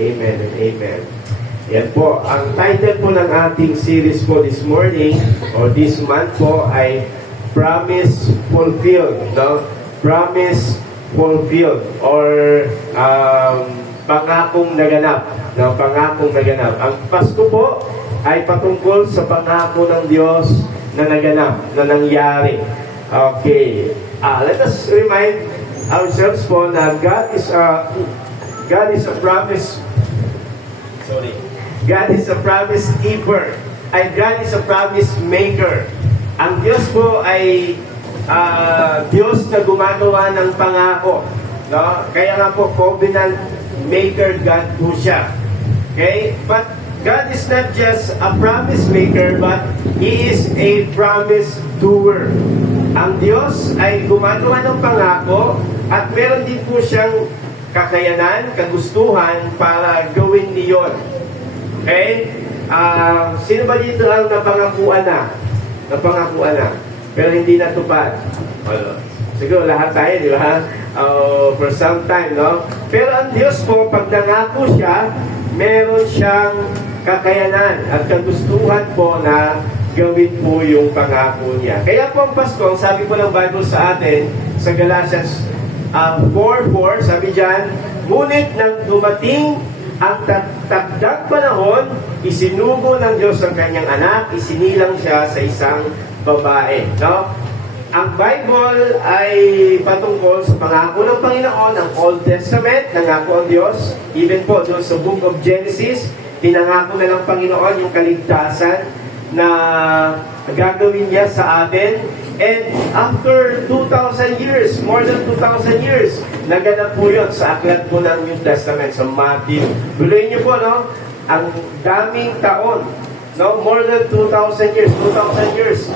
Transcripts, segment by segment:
Amen and amen. Yan po, ang title po ng ating series po this morning or this month po ay Promise Fulfilled, no? Promise Fulfilled or pangakong naganap, no? Pangakong naganap. Ang Pasko po ay patungkol sa pangako ng Diyos na naganap, na nangyari. Okay. Let us remind ourselves po na God is a promise. Sorry. God is a promise keeper. Ay God is a promise maker. Ang Diyos po ay Diyos na gumagawa ng pangako. No? Kaya nga po, covenant maker God po siya. Okay? But God is not just a promise maker, but He is a promise doer. Ang Diyos ay gumagawa ng pangako at meron din po siyang kakayanan, kagustuhan para gawin niyon. Okay? Sino ba dito ang napangakuan na? Napangakuan na. Pero hindi natupad. Siguro lahat tayo, di ba? For some time, no? Pero ang Diyos po, pag nangako siya, meron siyang kakayanan at kagustuhan po na gawin po yung pangako niya. Kaya po ang Pasko, sabi po ng Bible sa atin, sa Galatians 4:4, sabi dyan, ngunit nang dumating ang takdang panahon, isinugo ng Diyos ang kanyang anak, isinilang siya sa isang babae. No? Ang Bible ay patungkol sa pangako ng Panginoon, ang Old Testament, nangako ang Diyos. Even po doon sa Book of Genesis, pinangako na ng Panginoon yung kaligtasan na gagawin niya sa atin. And after 2,000 years, more than 2,000 years, naganap po yun sa aklat po ng New Testament, sa Matthew. Buloy niyo po, no? Ang daming taon, no? More than 2,000 years, 2,000 years.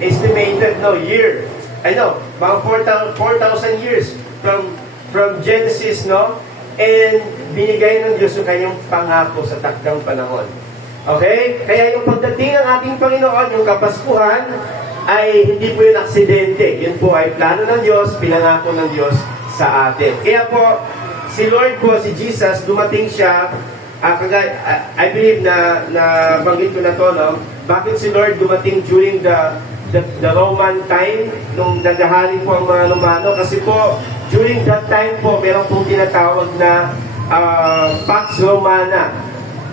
Estimated, no, year. I know, mga 4,000 years from Genesis, no? And binigay ng Diyos yung kanyang pangako sa takdang panahon. Okay? Kaya yung pagdating ng ating Panginoon, yung Kapaskuhan, ay hindi po yun aksidente. Yun po ay plano ng Diyos, pinangako ng Diyos sa atin. Kaya po, si Lord po, si Jesus, dumating siya, I believe na banggit ko na to, no? Bakit si Lord dumating during the Roman time, nung naghahari po ang mga Romano? Kasi po, during that time po, meron pong tinatawag na Pax Romana.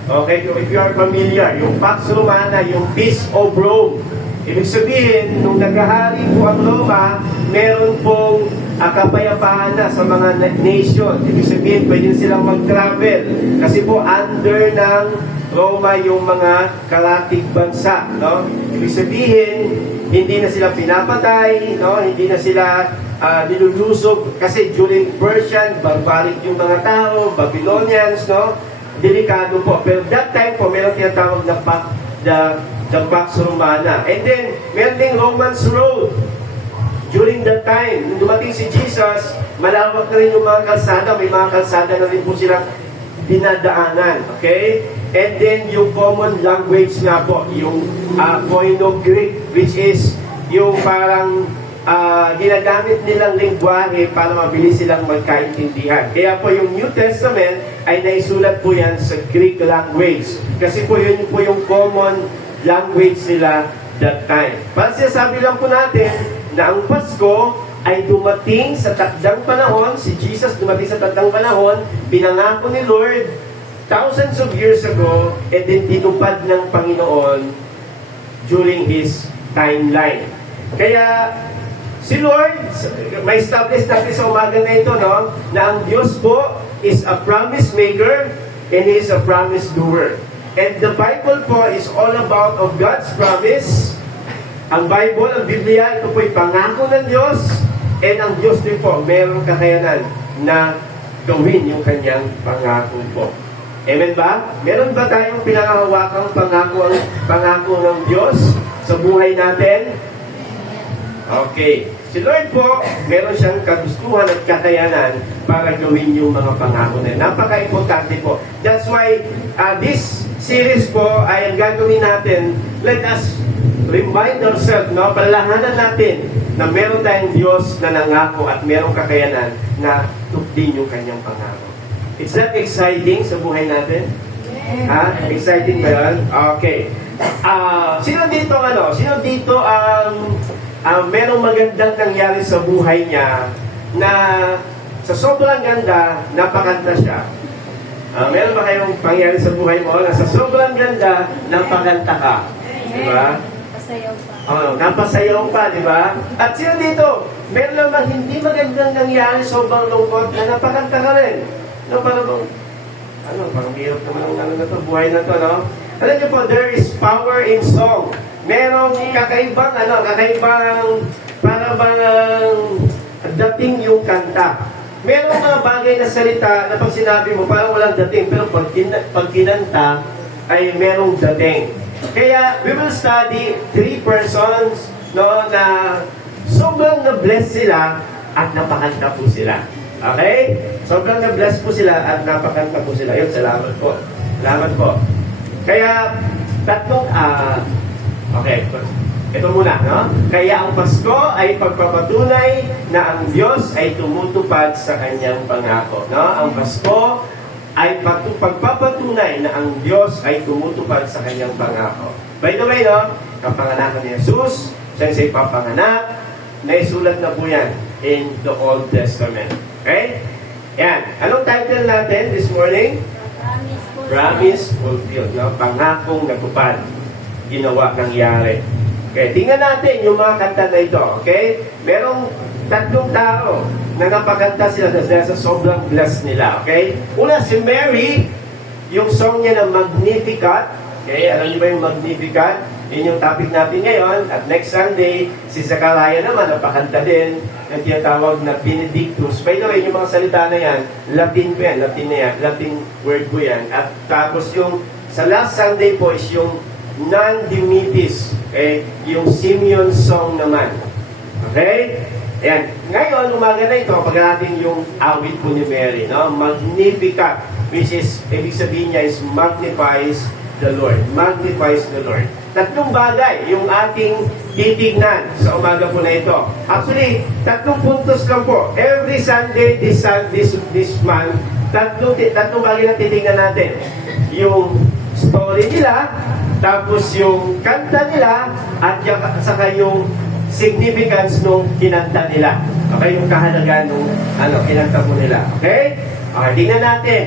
Okay, if you are familiar, yung Pax Romana, yung Peace of Rome. Ibig sabihin, nung naghahari po ang Roma, meron pong kapayapaan na sa mga nation. Ibig sabihin, pwede silang mag-travel. Kasi po, under ng Roma yung mga karatig bansa. No? Ibig sabihin, hindi na sila pinapatay, no? Hindi na sila nilulusob. Kasi during Persian, barbaric yung mga tao, Babylonians, no? Delikado po. Pero that time po, meron tinatawag na the Pax Romana. And then, meron ding Romans Road. During that time, nung dumating si Jesus, malawak na rin yung mga kalsada. May mga kalsada na rin po silang dinadaanan. Okay? And then, yung common language nga po, yung Koine Greek, which is yung parang ginagamit nilang lingwahe para mabilis silang magkaintindihan. Kaya po yung New Testament ay naisulat po yan sa Greek language. Kasi po yun po yung common language nila that time. Para sinasabi lang po natin na ang Pasko ay dumating sa takdang panahon, si Jesus dumating sa takdang panahon, pinangako ni Lord thousands of years ago, and then tinupad ng Panginoon during His timeline. Kaya si Lord, may establish natin sa umaga na ito, no, na ang Diyos po is a promise maker and He is a promise doer. And the Bible po is all about of God's promise. Ang Bible, ang Biblia, ito po ay pangako ng Diyos, and ang Diyos din po, mayroong kakayanan na gawin yung kanyang pangako po. Amen ba? Meron ba tayong pinangahawakang pangako ng Diyos sa buhay natin? Okay. Si Lord po, meron siyang kagustuhan at kakayanan para gawin yung mga pangako na yun. Napaka-importante po. That's why this series po ay ang gagawin natin. Let us remind ourselves, no? Palalahanan natin na meron tayong Diyos na nangako at merong kakayanan na tupdin yung kanyang pangako. Is that exciting sa buhay natin? Ha? Exciting ba yun? Okay. Sino dito ang merong magandang nangyari sa buhay niya na sa sobrang ganda, napakanta siya? Meron ba kayong pangyari sa buhay mo na sa sobrang ganda, napakanta ka? Diba? Pasayaw pa. Napasayaw ka, di ba? At sino dito, meron namang hindi magandang nangyari, sobrang lungkot, na napakanta ka rin. Parang hirap naman ang buhay na to, no? Alam niyo po, there is power in song. Merong kakaibang, para bang dating yung kanta. Merong mga bagay na salita na pag sinabi mo, parang walang dating, pero pag kinanta, ay merong dating. Kaya, we will study 3 persons, no, na sobrang na-bless sila at napakanta po sila. Okay? Sobrang na-bless po sila at napakanta po sila. Yun, salamat po. Salamat po. Kaya, okay. Ito muna, no? Kaya ang Pasko ay pagpapatunay na ang Diyos ay tumutupad sa kanyang pangako, no? Ang Pasko ay pagpapatunay na ang Diyos ay tumutupad sa kanyang pangako. By the way, no? Kapanganakan ni Jesus, siya siya'y papanganak, naisulat na po yan in the Old Testament. Okay? Yan. Anong title natin this morning? Promise fulfilled. No? Pangakong natupad. Ginawa, nangyari. Okay, tingnan natin yung mga kanta na ito. Okay? Merong 3 tao na napakanta sila dahil sa sobrang blessed nila. Okay? Una, si Mary, yung song niya na Magnificat. Okay? Alam niyo ba yung Magnificat? Yun yung topic natin ngayon. At next Sunday, si Zachariah naman, napakanta din yung tinatawag na Benedictus. By the way, yung mga salita na yan, Latin po yan. Latin word po yan. At tapos yung sa last Sunday po is yung Non-Dimitis. Okay? Yung Simeon song naman. Okay? Ayan. Ngayon, umaga na ito, pag natin yung awit po ni Mary, no? Magnificat, which is, ibig sabihin niya is magnifies the Lord. Magnifies the Lord. 3 bagay yung ating titignan sa umaga po na ito. Actually, 3 puntos lang po. Every Sunday, this month, 3 bagay na titignan natin. Yung story nila, tapos yung kanta nila, at saka yung significance nung kinanta nila. Okay? Yung kahalagaan nung kinanta po nila. Okay? Okay, tingnan natin.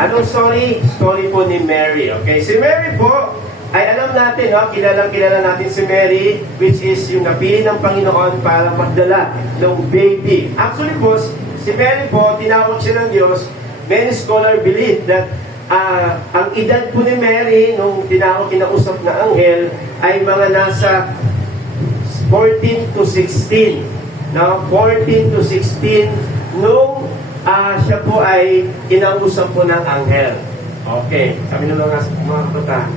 Anong story? Story po ni Mary. Okay? Si Mary po, ay alam natin, kilala natin si Mary, which is yung napili ng Panginoon para magdala ng baby. Actually po, si Mary po, tinawag siya ng Diyos. Many scholars believe that ang edad po ni Mary, nung kinausap na anghel, ay mga nasa 14 to 16. No? 14 to 16 nung siya po ay kinausap po ng anghel. Okay. Sabi ng mga kapata,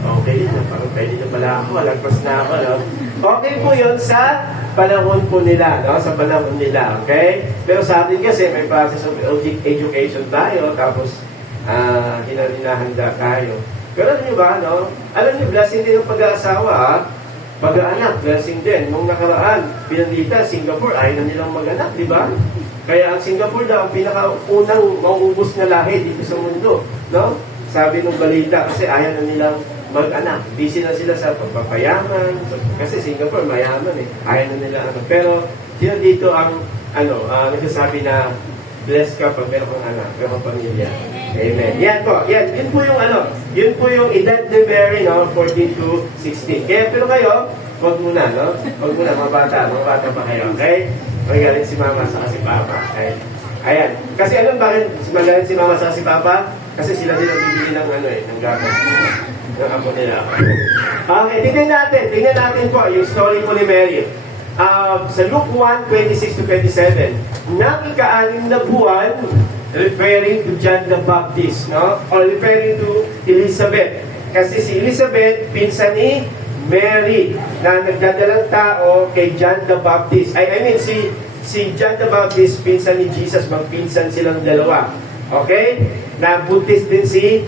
okay, parang pwede na pala ako, lagpas na ako, no? Okay po yun sa panahon po nila, no? Sa panahon nila, okay? Pero sa atin kasi, may process of education tayo, tapos hinahanda tayo. Pero alam niyo ba, no? Alam niyo, blessing din ang pag-aasawa, ha? Pag-aanak, blessing din. Nung nakaraan, pinandita, Singapore, ayaw na nilang mag-anak, di ba? Kaya ang Singapore daw, ang pinakaunang mauubos na lahi dito sa mundo, no? Sabi ng balita, kasi ayaw na nilang mag-anak. Busy na sila sa pagpapayaman. Kasi Singapore, mayaman eh. Ayaw na nila Pero, sino dito ang, nagsasabi na, blessed ka pag meron kang anak, meron kang pamilya. Amen. Yan po. Yan. Yun po yung edad ni Mary, no? 14 to 16. Kaya, pero kayo, wag muna, no? Wag muna, mga bata pa kayo, okay? Magaling si mama sa si papa. Okay? Ayan. Kasi alam bakit magaling si mama sa si papa? Kasi sila din ang bibili ng ng gatas. Ng apo nila. Okay, tingnan natin po yung story po ni Mary. Sa Luke 1:26 to 27, nang ika-6 na buwan, referring to John the Baptist, no? Or referring to Elizabeth. Kasi si Elizabeth, pinsan ni Mary, na nagdadalang tao kay John the Baptist. Si John the Baptist, pinsan ni Jesus, magpinsan silang dalawa. Okay? Nabuntis din si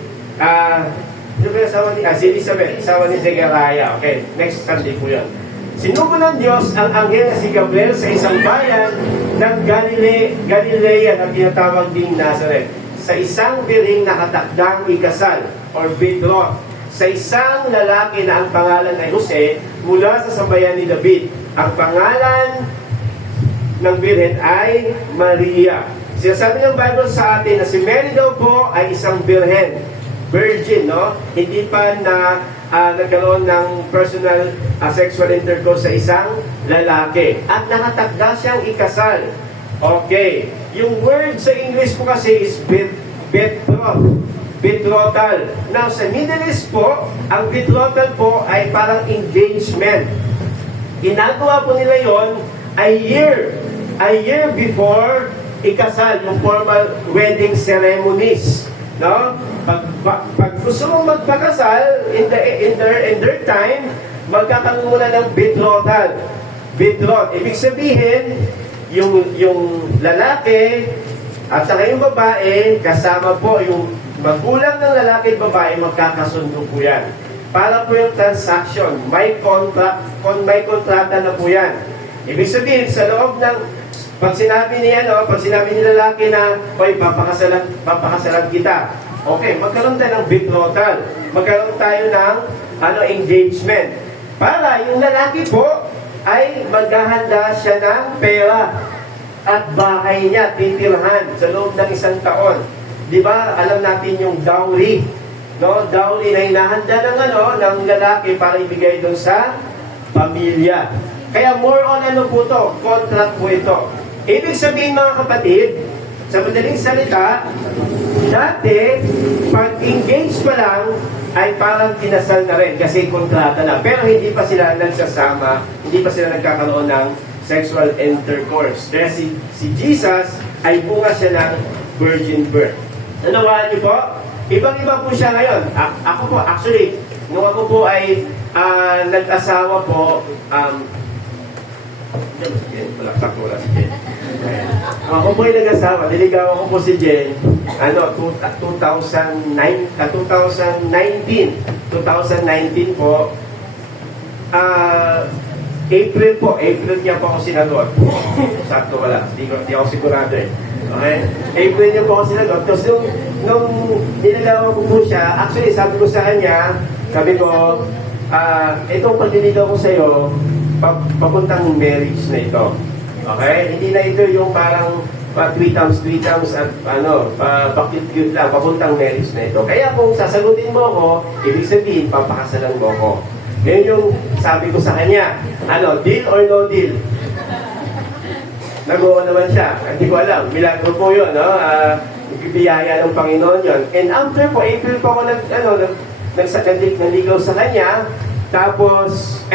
Elizabeth, asawa ni Zechariah. Okay, next Sunday po yan. Sinugo ng Diyos ang anghel na si Gabriel sa isang bayan ng Galilea na tinatawag ding Nazareth, sa isang biring nakatakdang ikasal or betroth sa isang lalaki na ang pangalan ay Jose mula sa sambayan ni David. Ang pangalan ng birhen ay Maria. Sinasabi ng Bible sa atin na si Mary daw po ay isang birhen, virgin, no? Hindi pa na nagkaroon ng personal sexual intercourse sa isang lalaki. At nakatakda siyang ikasal. Okay. Yung word sa English po kasi is betrothal. Now, sa Middle East po, ang betrothal po ay parang engagement. Ginagawa po nila yon a year before ikasal, yung formal wedding ceremonies. No? Pag gusto mong magpakasal, in their time, magkakaroon muna ng betrothal. Betroth. Ibig sabihin, yung lalaki at saka yung babae, kasama po yung magulang ng lalaki at babae, magkakasundo po yan. Para po yung transaction, may kontrata na po yan. Ibig sabihin, sa loob ng pag sinabi ni lalaki na, "Hoy, papakasalan kita." Okay, magkaroon tayo ng betrothal. Magkaroon tayo ng engagement. Para yung lalaki po ay maghahanda siya ng pera at bahay niya titirhan sa loob ng 1 taon. Di ba? Alam natin yung dowry. No? Dowry na hinahanda ng lalaki para ibigay doon sa pamilya. Kaya more on po to, contract po ito. Ibig sabihin mga kapatid, sa madaling salita, dati, pag-engage pa lang, ay parang kinasal na rin kasi kontrata na. Pero hindi pa sila nagsasama, hindi pa sila nagkakaroon ng sexual intercourse. Kaya si Jesus ay bunga siya ng virgin birth. Nanawaan niyo po? Ibang-iba po siya ngayon. Ako po, actually, nung ako po ay nag-asawa po, wala si Jen. Ako po ay nag-asawa, niligawan ko po si Jen, 2019 po, April niya po ako sinagot. Sakto wala, di ako sigurado eh. Okay? April niya po ako sinagot. Tapos nung niligawan ko po siya, actually sabi ko sa kanya, itong pagliligaw ko sa'yo, papuntang marriage na ito. Okay? Hindi na ito yung parang 3 times at pakit-cute lang, papuntang marriage na ito. Kaya kung sasagutin mo ako, ibig sabihin, papakasalan mo ako. Ngayon yung sabi ko sa kanya, deal or no deal? Nag-oo naman siya. Hindi ko alam. Milagro po yun, no? Biyaya ng Panginoon yun. And after po, April po ako naligaw sa kanya. Tapos,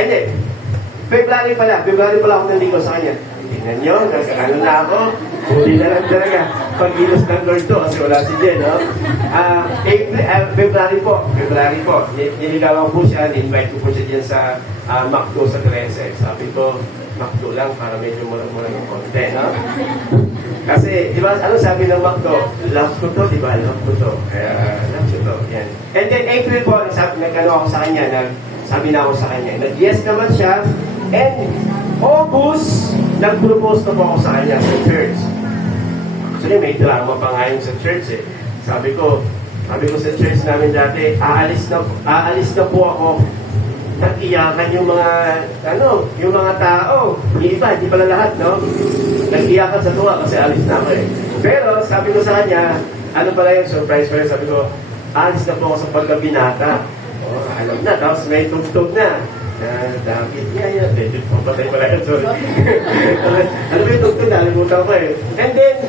February pala ako naligaw sa kanya. Tingnan nyo, na ako. Huli na lang talaga. Pag-ilos ng Lord to, kasi wala si Jen, no? February po. Niligawan po siya, ni-invite ko po siya dyan sa McDo sa 13. Sabi ko, McDo lang para medyo mura-mura yung konti, no? Kasi, di ba, sabi ng McDo? Love ko to, di ba? Love ko to. Love ko to. Yan. And then, April po, nagkano ako sa kanya, sabi na ako sa kanya. Nag-yes naman siya. And, August, nag-propose na po ako sa kanya sa church. Actually, may drama pa nga yun sa church eh. Sabi ko sa church namin dati, aalis na po ako. Nag-iyakan yung mga tao. Yung iba, hindi pala lahat, no? Nag-iyakan sa tuwa kasi alis na ako eh. Pero, sabi ko sa kanya, pala yung surprise pa rin? Sabi ko, alis na po ako sa pagkabinata. Alam na, tapos may tugtog na. David, patay pala yun, sorry. Ano ba yung tugtog na? Alimutan ko eh. And then,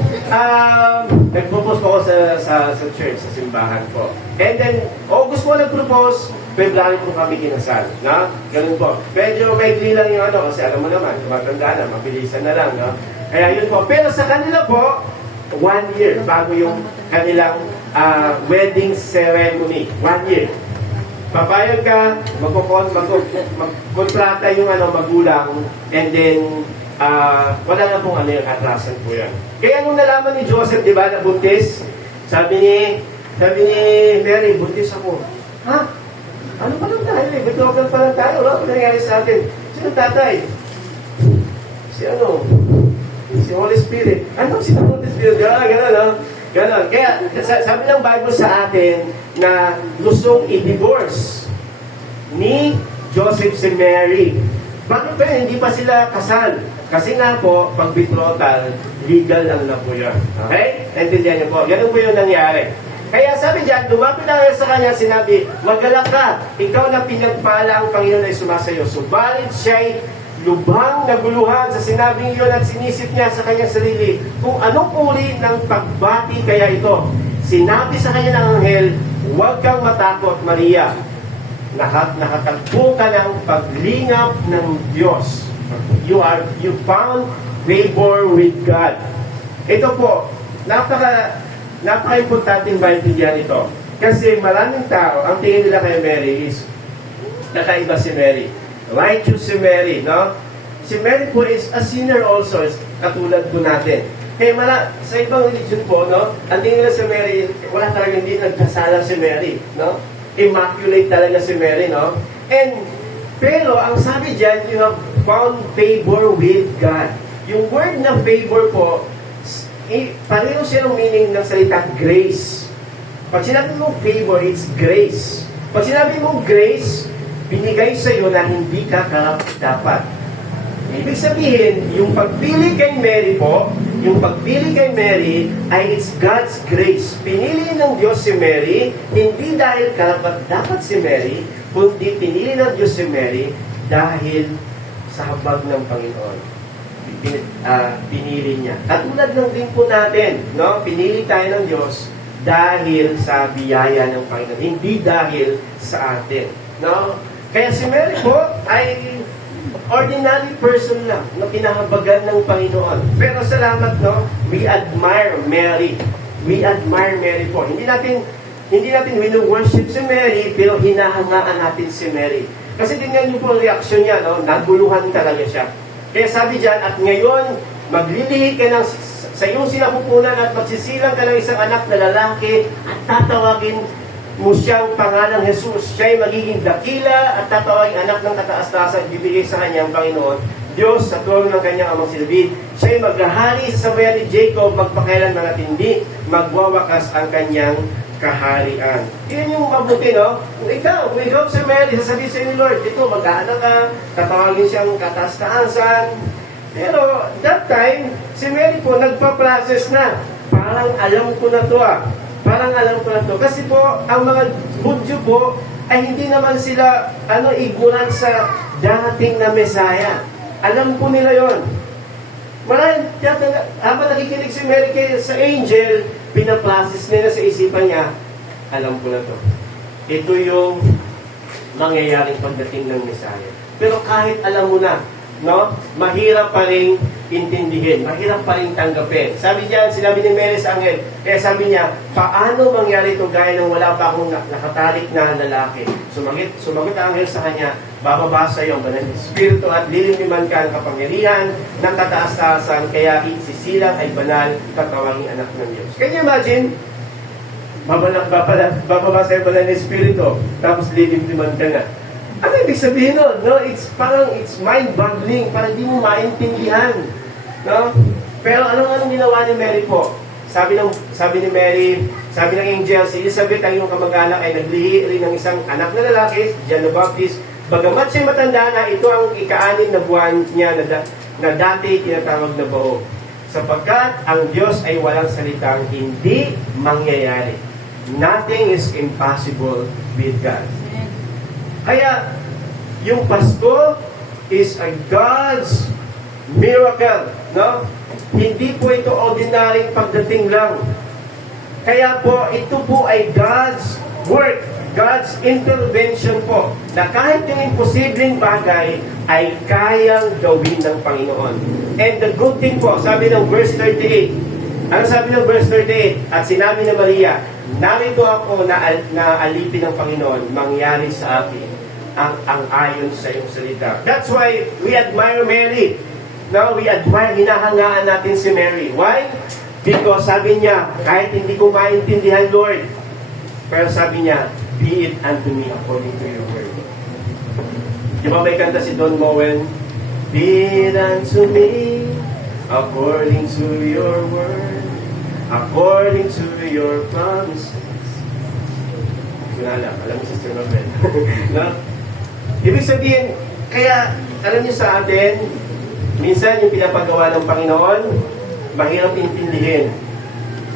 nag-propose po ako sa church, sa simbahan po. And then, August po nag-propose, February po kami kinasal. Na? Ganun po. Medyo maikli lang yung kasi alam mo naman, tumatanda na, mabilisan na lang. No? Kaya yun po. Pero sa kanila po, 1 year bago yung kanilang wedding ceremony. 1 year. Papayag ka, magkontrata yung magulang, and then, wala na pong yung atrasan po yan. Kaya nung nalaman ni Joseph, di ba, na buntis, sabi ni Mary, buntis ako. Ha? Ano pa lang tayo eh? Betrothal pa lang tayo. Wala pa nangyari sa atin. Sino tatay? Si ano? Si Holy Spirit. Ano si Holy Spirit? Gano'n, no? Ganon. Kaya, sabi ng Bible sa atin na gustong i-divorce ni Joseph si Mary. Bakit ba hindi pa sila kasal? Kasi nga po, pag betrothal, legal lang na po yun. Okay? Naintindihan niyo po. Ganun po yung nangyari. Kaya sabi diyan, lumapit lang sa kanya, sinabi, magalak ka, ikaw na pinagpala ang Panginoon ay sumasayo. Subalit siya'y lubhang naguluhan sa sinabing iyon at sinisip niya sa kanyang sarili kung anong uri ng pagbati kaya ito. Sinabi sa kanya ng anghel, huwag kang matakot, Maria. Nakatagpo ka ng paglingap ng Diyos. You found favor with God. Ito po, napaka-importanting maintindihan ito. Kasi maraming tao, ang tingin nila kay Mary is, kakaiba si Mary. Righteous si Mary, no? Si Mary po is a sinner also, katulad po natin. Kaya sa ibang religion po, no? Ang tingin nila si Mary, wala talaga hindi nagkasala si Mary, no? Immaculate talaga si Mary, no? Pero ang sabi dyan, you have found favor with God. Yung word na favor po, pareho siya ng meaning ng salita grace. Pag sinabi mo favor, it's grace. Pag sinabi mo grace, binigay sa iyo na hindi ka karapat-dapat. Ibig sabihin, yung pagpili kay Mary po, yung pagpili kay Mary ay it's God's grace. Pinili ng Diyos si Mary, hindi dahil karapat-dapat si Mary, kundi pinili ng Diyos si Mary dahil sa habag ng Panginoon. Pinili niya. Katulad ng din po natin, no? Pinili tayo ng Diyos dahil sa biyaya ng Panginoon, hindi dahil sa atin. No? Kaya si Mary po ay ordinary person lang na pinahabagan ng Panginoon. Pero salamat, no? We admire Mary. We admire Mary po. Hindi natin wino-worship si Mary, pero hinahangaan natin si Mary. Kasi tingnan niyo po ang reaksyon niya, no? Naguluhan talaga siya. Kaya sabi diyan, at ngayon, maglilihi ka sa iyong sinapupunan at magsisilang ka ng isang anak na lalaki at tatawagin mo siyang pangalang Jesus. Siya'y magiging dakila at tatawagin anak ng kataas-taasan bibigay sa kanyang Panginoon Diyos sa trono ng kanyang amang silbi. Siya'y maghahari sa sabayan ni Jacob, magpakailan mga tindi, magwawakas ang kanyang kaharian. Yun yung mabuti, no? Kung ikaw si Mary, sasabihin sa ni Lord, ito, mag-aanak ka, tatawagin siyang kataas-taasan. Pero that time, si Mary po, nagpa-process na. Parang alam ko na to Parang alam ko na to. Kasi po, ang mga Hudyo po, ay hindi naman sila, ignorant sa dating na Mesaya. Alam po nila yon. Maraming, habang nakikinig si Mary sa angel, pinaprocess nila sa isipan niya, alam ko na to. Ito yung mangyayaring pagdating ng Mesaya. Pero kahit alam mo na, no? Mahirap pa rin intindihin, mahirap pa rin tanggapin. Sinabi ni Mary sa anghel, kaya sabi niya, paano mangyari ito gaya ng wala pa akong nakatalik na lalaki? Sumagot ang anghel sa kanya, bababa sa iyo, banal Espiritu at liliniman ka ang kapangyarihan ng kataas-taasan, kaya sisilang ay banal, tatawaging anak ng Diyos. Can you imagine? Bababa sa iyo banal Espiritu, tapos liliniman ka na. Ano ibig sabihin nun? No? It's mind-boggling, parang hindi mo maintindihan. No? Pero anong ginawa ni Mary po? Sabi ni Mary, sabi ng angel, si Elizabeth ang iyong kamag-anak ay naglihi rin ng isang anak na lalaki, John the Baptist. Bagamat siya matanda na, ito ang ika-6 na buwan niya na dati tinatawag na bao. Sapagkat ang Diyos ay walang salitang hindi mangyayari. Nothing is impossible with God. Kaya, yung Pasko is a God's miracle, no? Hindi po ito ordinaryong pagdating lang. Kaya po, ito po ay God's work, God's intervention po, na kahit yung imposibleng bagay ay kayang gawin ng Panginoon. And the good thing po, sabi ng verse 38, ano sabi ng verse 38? At sinabi ni Maria, narito ako na alipin ng Panginoon, mangyari sa akin ang ayon sa iyong salita. That's why we admire Mary. Now, we admire, hinahangaan natin si Mary. Why? Because sabi niya, kahit hindi ko maintindihan, Lord, pero sabi niya, be it unto me according to your word. Di ba may kanta si Don Moen? Be it unto me, according to your word, according to your promises. Alam mo, Sister Mabel. No? Ibig sabihin, kaya, alam niyo sa atin, minsan yung pinapagawa ng Panginoon, mahirap intindihin.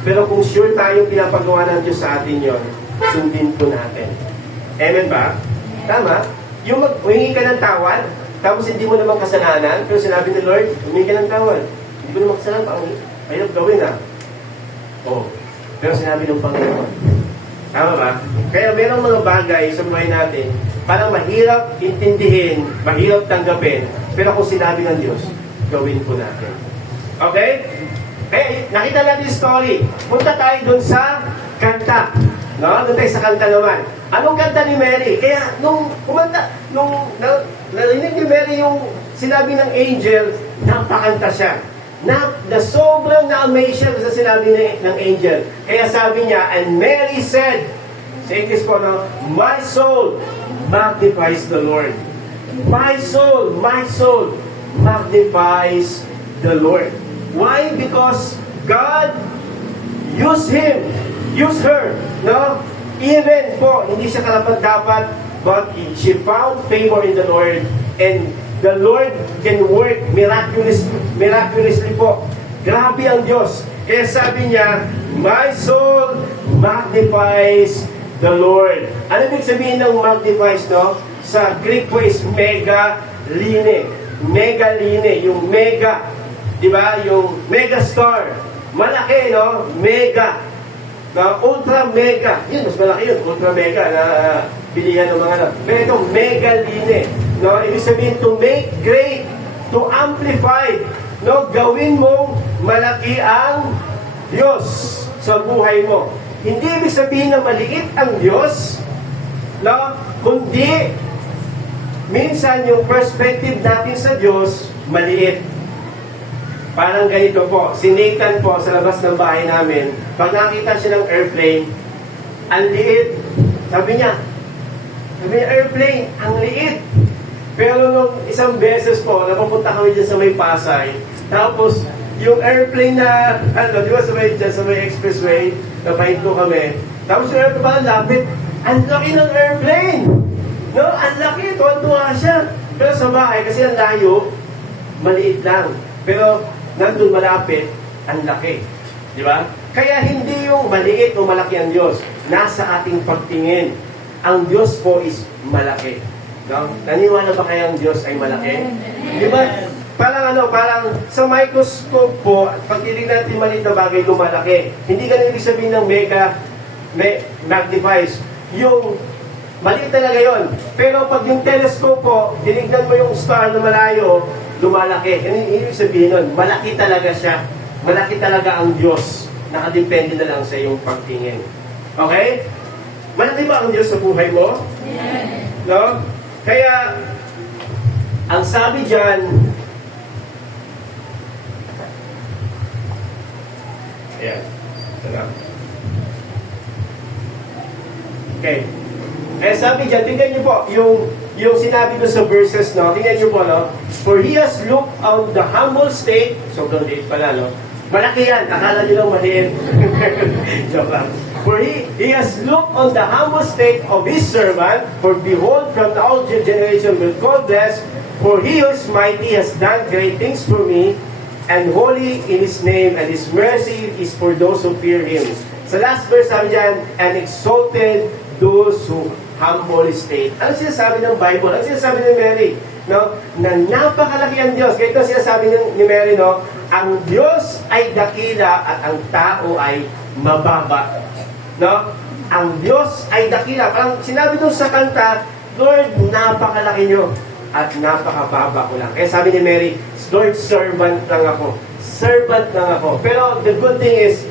Pero kung sure tayo pinapagawa ng Diyos sa atin yon, sundin po natin. Amen ba? Tama? Yung humingi ka ng tawad, tapos hindi mo naman kasalanan, pero sinabi ni Lord, humingi ka ng tawad. Hindi mo naman kasalanan, mahirap gawin Oh, pero sinabi ng Panginoon. Tama ba? Kaya merong mga bagay sa buhay natin, parang mahirap intindihin, mahirap tanggapin, pero kung sinabi ng Diyos, gawin po natin. Okay? Kaya nakita natin yung story. Punta tayo dun sa kanta. No? Doon tayo sa kanta naman. Anong kanta ni Mary? Kaya nung kumanta, narinig ni Mary yung sinabi ng angel, napakanta siya. Na sobrang na-amaze siya sa sinabi ng angel. Kaya sabi niya, and Mary said, say this po, no? My soul magnifies the Lord. My soul magnifies the Lord. Why? Because God used her, no? Even po, hindi siya karapat-dapat, but she found favor in the Lord, and the Lord can work miraculously po. Grabe ang Diyos. Kaya sabi niya, my soul magnifies the Lord. Ano ibig sabihin ng magnifies, no? Sa Greek po is mega-line. Mega-line, yung mega. Diba? Yung mega star. Malaki, no? Mega. Na ultra mega. Yun, mas malaki yun. Ultra mega na bilihan ng mga pero ito, mega line. No? Ibig sabihin, to make great, to amplify. No? Gawin mong malaki ang Diyos sa buhay mo. Hindi ibig sabihin na maliit ang Diyos, no? Kundi minsan yung perspective natin sa Diyos, maliit. Parang ganito po, si Nathan po sa labas ng bahay namin, pag nakita siya ng airplane, ang liit. Sabi niya, airplane, ang liit. Pero nung isang beses po, napapunta kami dyan sa may Pasay, tapos yung airplane na, di ba sa may expressway, napahinto kami, tapos yung airplane parang lapit, ang laki ng airplane! No, ang laki, tuwan-tuwa siya. Pero sa bahay, kasi ang layo, maliit lang. Pero nandun malapit, ang laki. Di ba? Kaya hindi yung maliit o malaki ang Diyos. Nasa ating pagtingin. Ang Diyos po is malaki. No? Naniwala ba kaya ang Diyos ay malaki? Di ba? Parang sa microscope po, pag titignan natin maliit na bagay, lumalaki. Hindi ganun ibig sabihin ng magnifies. Yung maliit talaga yon. Pero pag yung telescope po, tinignan mo yung star na malayo, lumalaki. Ibig sabihin nun, malaki talaga siya. Malaki talaga ang Diyos. Nakadepende na lang sa iyong pagtingin. Okay? Malaki ba ang Diyos sa buhay mo? Yes. No? Kaya, ang sabi dyan, ayan. Okay. Kaya sabi dyan, tingnan niyo po, yung sinabi ko sa verses, no? Tingnan niyo po, no? For he has looked on the humble state, sobrang liit pala, no? Malaki yan, akala niyo lang maliit. Joke lang. For he has looked on the humble state of his servant, for behold, from the old generation will call blessed, for he who is mighty has done great things for me, and holy in his name, and his mercy is for those who fear him. Sa last verse sabi dyan, and exalted those who humble state. Ano sinasabi ng Bible? Ano sinasabi ni Mary? No? Na napakalaki ang Diyos. Kaya ito sinasabi ni Mary, no? Ang Diyos ay dakila at ang tao ay mababa. No? Ang Diyos ay dakila. Parang sinabi doon sa kanta, Lord, napakalaki nyo at napakababa ko lang. Kaya sabi ni Mary, Lord, servant lang ako. Servant lang ako. Pero the good thing is,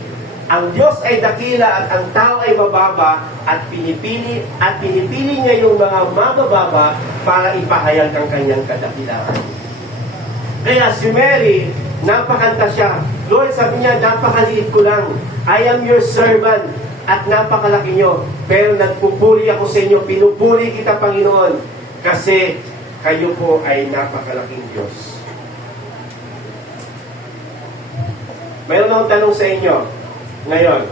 ang Diyos ay dakila at ang tao ay mababa at pinipili niya yung mga mabababa para ipahayag ang kanyang kadakilaan. Kaya si Mary, napakanta siya. Lord, sabi niya, napakaliit ko lang. I am your servant at napakalaki nyo. Pero nagpupuri ako sa inyo, pinupuri kita, Panginoon. Kasi kayo po ay napakalaking Diyos. Mayroon akong tanong sa inyo. Ngayon,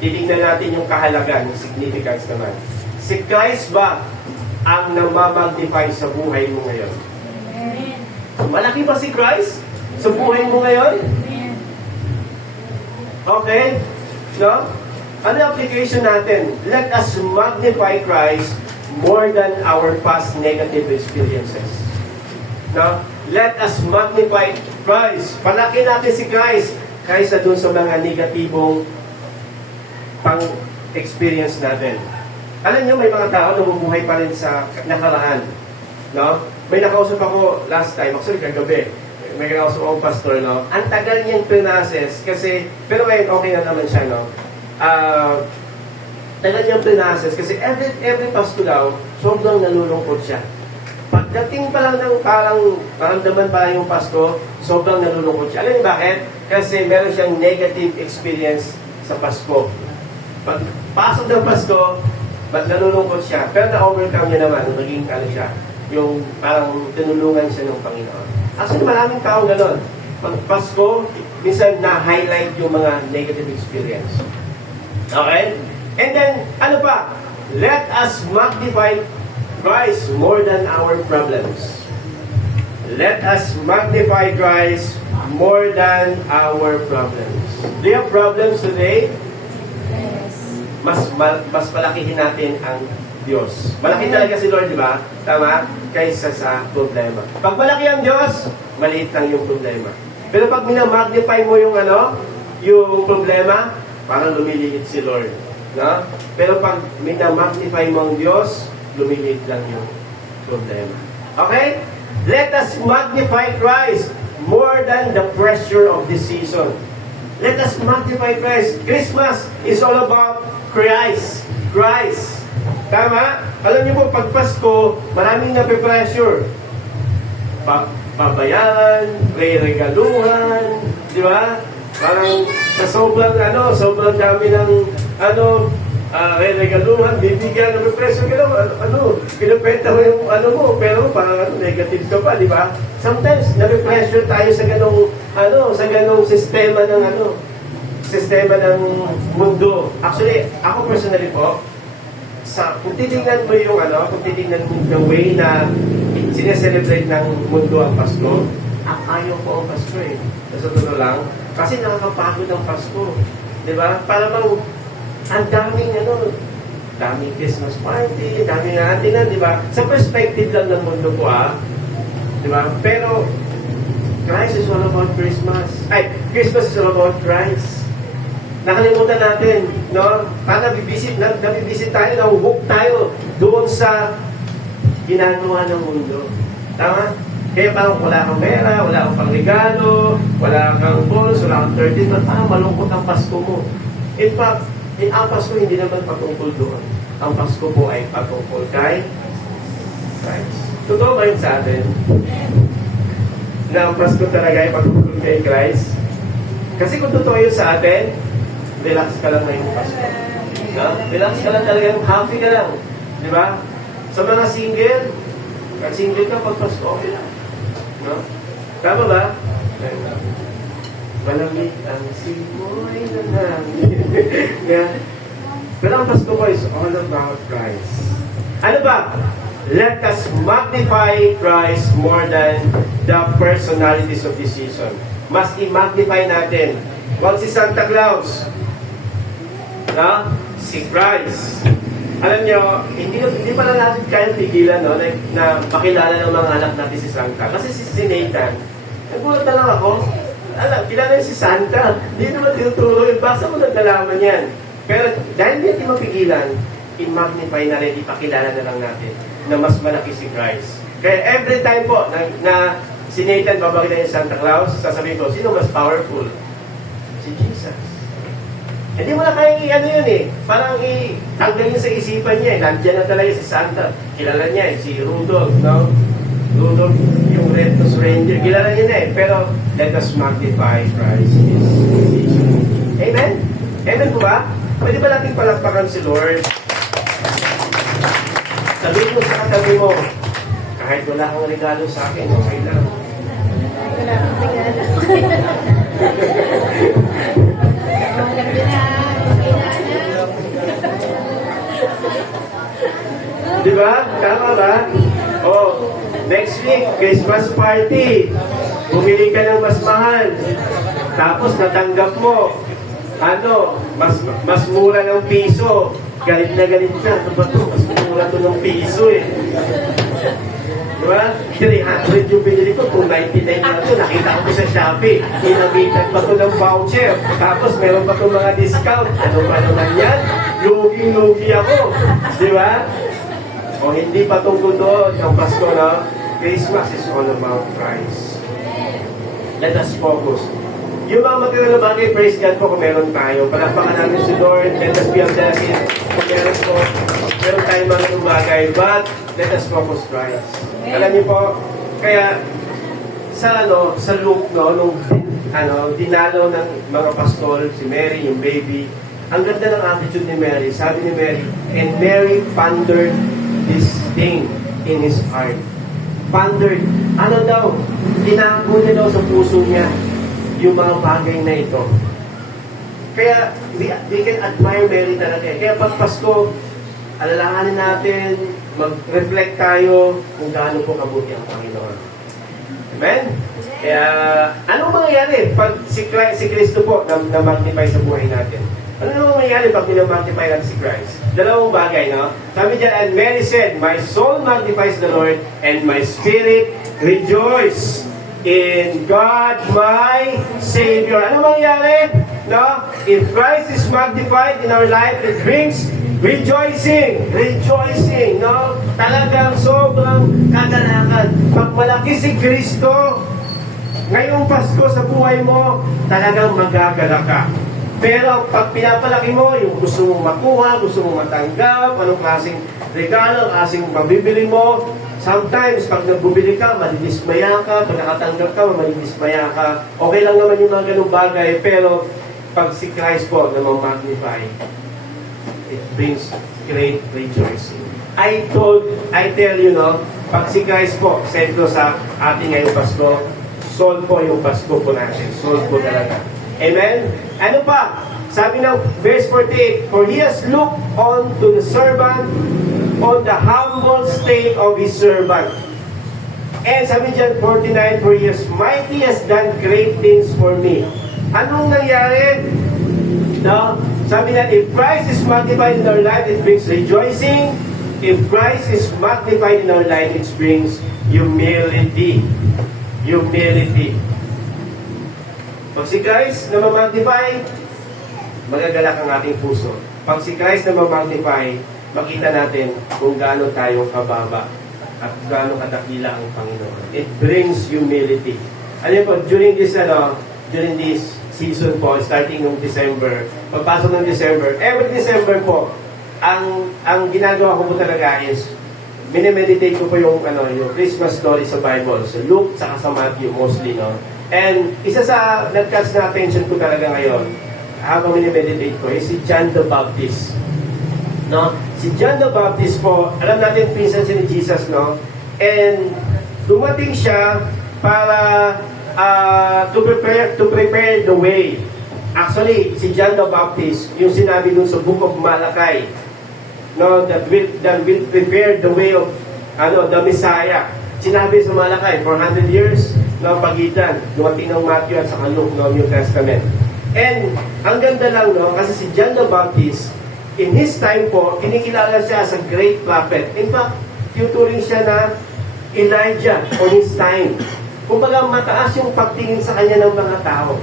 titignan natin yung kahalagan, yung significance naman. Si Christ ba ang namamagnify sa buhay mo ngayon? Malaki ba si Christ sa buhay mo ngayon? Okay? No? Ano yung application natin? Let us magnify Christ more than our past negative experiences. No? Let us magnify Christ. Palaki natin si Christ kaysa dun sa mga negatibong pang-experience natin. Alam nyo, may mga tao na bumuhay pa rin sa nakaraan. No? May nakausap ako last time, actually kagabi, may nakausap akong pastor, no? Ang tagal niyang pinases kasi, pero ngayon okay na naman siya, no? Tagal niyang pinases kasi every Pasko daw, sobrang nalulungkot siya. Pagdating pa lang ng parang paramdaman pa lang yung Pasko, sobrang nalulungkot siya. Alam niyo bakit? Kasi meron siyang negative experience sa Pasko. Pag pasok ng Pasko, nalulungkot siya. Pero na-overcome niya naman, naging ano siya, yung parang tinulungan siya ng Panginoon. Actually, maraming tao gano'n. Pag Pasko, minsan na-highlight yung mga negative experience. Okay? And then, ano pa? Let us magnify Christ more than our problems. Let us magnify Christ more than our problems. Do you have problems today? Mas palakihin natin ang Diyos. Malaki talaga si Lord, di ba? Tama? Kaysa sa problema. Pag malaki ang Diyos, maliit lang yung problema. Pero pag minamagnify mo yung yung problema, parang lumiliit si Lord. No? Pero pag minamagnify mo ang Diyos, lumiliit lang yung problema. Okay? Let us magnify Christ more than the pressure of this season. Let us magnify Christ. Christmas is all about Christ. Christ. Tama? Alam niyo po, pag Pasko, maraming nape-pressure. Pabayaran, re-regaluhan, di ba? Parang sa sobrang dami ng re-regaluhan, bibigyan, nape-pressure ka lang, pinapenta mo yung mo, pero parang negative ka pa, di ba? Sometimes, nape-pressure tayo sa ganong sistema ng mundo. Actually, ako personally po, kung titingnan mo yung way na sineselebrate ng mundo ang Pasko, ayaw ko ang Pasko eh. Sa totoo lang, kasi nakakapagod ang Pasko. Di ba? Para bang, ang daming Christmas party, daming atingan, di ba? Sa perspective lang ng mundo ko, di ba? Pero, Christ is all about Christmas. Christmas is all about Christ. Nakalimutan natin, no? Parang nabibisit tayo, nahuhook tayo doon sa ginagawa ng mundo. Tama? Kaya parang wala kang pera, wala kang pangregalo, wala kang bonus, wala kang 13, parang malungkot ang Pasko mo. In fact, ang Pasko hindi naman patungkol doon. Ang Pasko po ay patungkol kay Christ. Totoo ba yun sa atin? Na ang Pasko talaga ay patungkol kay Christ? Kasi kung totoo yun sa atin, relax ka lang ngayong Pasko. No? Relax ka lang talaga, happy ka lang. Di ba? Sa mga single, pag single ka, pag Pasko, okay lang. No? Tama ba? Malamig ang simoy na namin. Yeah. Pero ang Pasko po is all about Christ. Ano ba? Let us magnify Christ more than the personalities of this season. Mas i-magnify natin. Huwag si Santa Claus. No? Si Christ. Alam nyo, hindi pa lang natin kaya pigilan, no? Na makilala ng mga anak natin si Santa. Kasi si Nathan, nagulat na lang ako. Kilala si Santa. Hindi naman tinuturo yun. Basta mo nagdalaman yan. Pero dahil hindi mapigilan, i-magnify na rin, ipakilala na lang natin na mas malaki si Christ. Kaya every time po na si Nathan babakita niya Santa Claus, sasabihin ko, sino mas powerful? Si Jesus. Hindi mo na kayang yun eh. Parang tanggal niya sa isipan niya eh. Nandiyan na talaga si Santa. Kilala niya eh, si Rudolph, no? Rudolph, yung Red-Nosed Reindeer. Kilala niya na eh. Pero, let us magnify Christ is Jesus. Amen? Amen po ba? Pwede ba natin palakpakan si Lord? Sabihin mo sa katabi mo, kahit Kahit wala kang regalo sa akin, okay lang. Wala akong regalo. Alam niyo na, kailangan. Di ba? Tama ba? Oh, next week, Christmas party. Bumili ka ng mas mahal. Tapos natanggap mo, mas mura ng piso. Galit na galit ka. Ano ba ito? Mas mura ito ng piso eh. Diba? 300 yung binili ko, 299 na ito. Nakita ko sa Shopee. Inamitan pa ito ng voucher. Tapos meron pa ito mga discount. Ano ba naman yan? Lugi-lugi ako. Diba? O hindi pa tungkol doon ang Pasko na Christmas is all about Christ. Let us focus. Yung mga material na bagay, praise God po kung meron tayo. Palakpakan namin si Lord. Let us be a blessing. Kung meron tayong mga itong bagay. But, let us focus Christ. Alam niyo po, kaya sa Luke, nung dinalo ng mga pastol, si Mary, yung baby, ang ganda ng attitude ni Mary. Sabi ni Mary, and Mary pondered this thing in his heart. Pondered. Ano daw? Tinago niya daw sa puso niya yung mga bagay na ito. Kaya, we can admire Mary talaga. Kaya pag Pasko, alalahanin natin, mag-reflect tayo kung gaano po kabuti ang Panginoon. Amen? Kaya, anong mangyayari pag si Kristo po na-magnify sa buhay natin? Ano mangyayari pag na-magnify natin si Christ? Dalawang bagay, no? Sabi dyan, and Mary said, my soul magnifies the Lord, and my spirit rejoice in God my Savior. Ano mangyayari? No? If Christ is magnified in our life, it brings rejoicing. Rejoicing, no? Talagang sobrang kagalakan. Pag malaki si Kristo, ngayong Pasko sa buhay mo, talagang magagala ka. Pero pag pinapalaki mo, yung gusto mong makuha, gusto mong matanggap, anong klaseng regalo, klaseng mabibili mo, sometimes, pag nagbubili ka, malidismaya ka, pag nakatanggap ka, malidismaya ka. Okay lang naman yung mga ganung bagay, pero pag si Christ po na magnify, it brings great rejoicing. I tell you, no, pag si Christ po, sentro sa ating ngayong Pasko, soul po yung Pasko po natin. Soul po talaga. Amen? Ano pa? Sabi ng verse 48, for he has looked on to the servant, on the humble state of his servant. And sabi dyan, 49, for he has done great things for me. Anong nangyari? No? Sabi na, if Christ is magnified in our life, it brings rejoicing. If Christ is magnified in our life, it brings humility. Humility. Pag si Christ na ma-magnify, magagalak ang ating puso. Pag si Christ na ma-magnify, makita natin kung gaano tayo kababa at gaano kadakila ang Panginoon. It brings humility. Alam po, during this season po, starting ng December, pagpasok ng December, every December po, ang ginagawa ko po talaga is, minimeditate ko po yung Christmas story sa Bible. So Luke, saka sa Matthew mostly, no? And isa sa nag-catch na attention ko talaga ngayon, habang minimeditate ko, is si John the Baptist. No? Si John the Baptist po, alam natin, pinsan siya ni Jesus, no? And dumating siya para to prepare the way. Actually, si John the Baptist, yung sinabi dun sa Book of Malachi, no, that will prepare the way of the Messiah. Sinabi sa Malachi, 400 years na pagitan, dumating ng Matthew at saka Luke, no, New Testament. And ang ganda lang, no, kasi si John the Baptist, in his time po, kinikilala siya as a great prophet. In fact, tuturing siya na Elijah for his time. Kumbaga, mataas yung pagtingin sa kanya ng mga tao.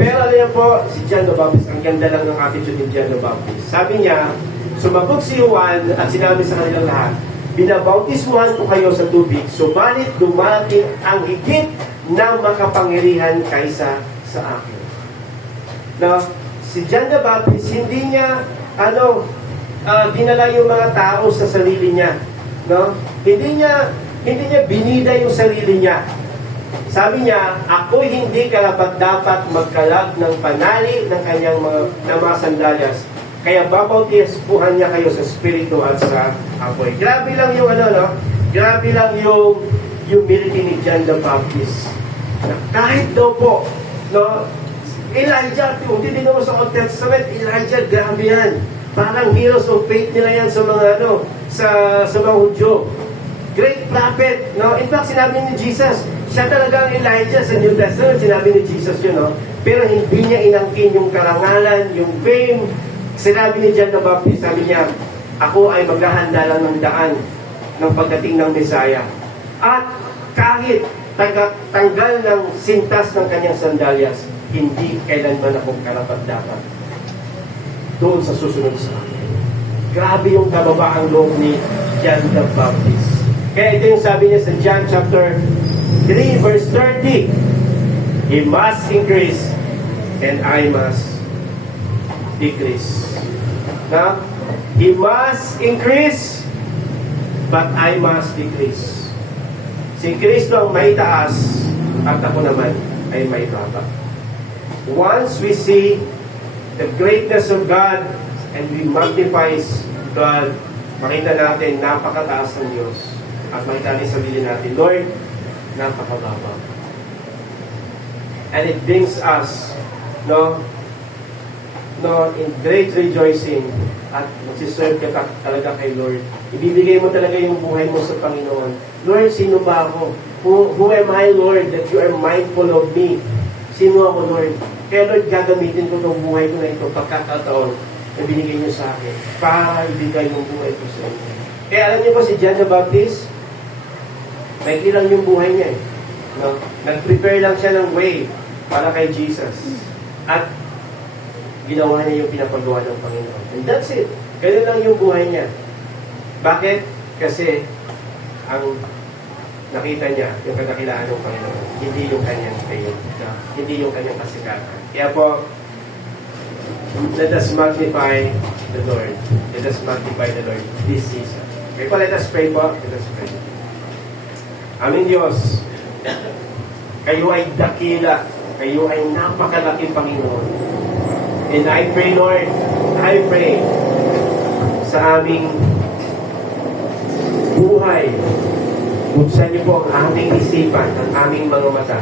Pero alam po, si John the Baptist, ang ganda lang ng attitude ni John the Baptist. Sabi niya, sumagot si Juan at sinabi sa kanilang lahat, binabautismuhan ko kayo sa tubig, subalit dumating ang higit na makapangyarihan kaysa sa akin. No? Si John the Baptist, hindi niya dinala yung mga tao sa sarili niya. No? Hindi niya binida yung sarili niya. Sabi niya, ako'y hindi karapat-dapat magkalag ng panali ng kanyang mga sandalyas. Kaya babautismuhan niya kayo sa Espiritu at sa apoy. Grabe lang yung Grabe lang yung humility ni John the Baptist. Na kahit daw po, no, Elijah, kung titignan mo sa Old Testament, Elijah, grabe yan. Parang heroes of faith nila yan sa mga sa mga Hudyo. Great prophet, no? In fact, sinabi ni Jesus, siya talaga ang Elijah sa New Testament, sinabi ni Jesus yun, no? Pero hindi niya inangkin yung karangalan, yung fame. Sinabi ni John the Baptist, sabi niya, ako ay maghahanda lang ng daan ng pagdating ng Messiah. At kahit tanggal ng sintas ng kanyang sandalyas, hindi kailanman akong karapat-dapat doon sa susunod sa akin. Grabe yung kababaang loob ni John the Baptist. Kaya ito yung sabi niya sa John chapter 3 verse 30. He must increase and I must decrease. Now, he must increase but I must decrease. Si Kristo ang may taas at ako naman ay may baba. Once we see the greatness of God and we magnify God, makita natin napakataas ng Diyos at makita natin sa sarili natin, Lord, napakababa. And it brings us in great rejoicing at magsiserve ka talaga kay Lord. Ibibigay mo talaga yung buhay mo sa Panginoon. Lord, sino ba ako? Who am I, Lord, that you are mindful of me? Sino ako, Lord? Kaya Lord, gagamitin ko itong buhay ko na ito, pagkakataon na binigay niyo sa akin para ibigay yung buhay ko sa inyo. Kaya alam niyo po si John the Baptist, may ilang yung buhay niya eh. No? Nag-prepare lang siya ng way para kay Jesus. At ginawa niya yung pinapagawa ng Panginoon. And that's it. Ganun lang yung buhay niya. Bakit? Kasi ang nakita niya yung kadakilaan ng Panginoon. Hindi yung kanyang fame. No? Hindi yung kanyang kasikatan. Kaya po, let us magnify the Lord. Let us magnify the Lord this season. Okay po, let us pray po. Let us pray. Aming Diyos, kayo ay dakila. Kayo ay napakalaki, Panginoon. And I pray, Lord, I pray sa aming buhay, buksan niyo po ang aming isipan, ang aming mga mata.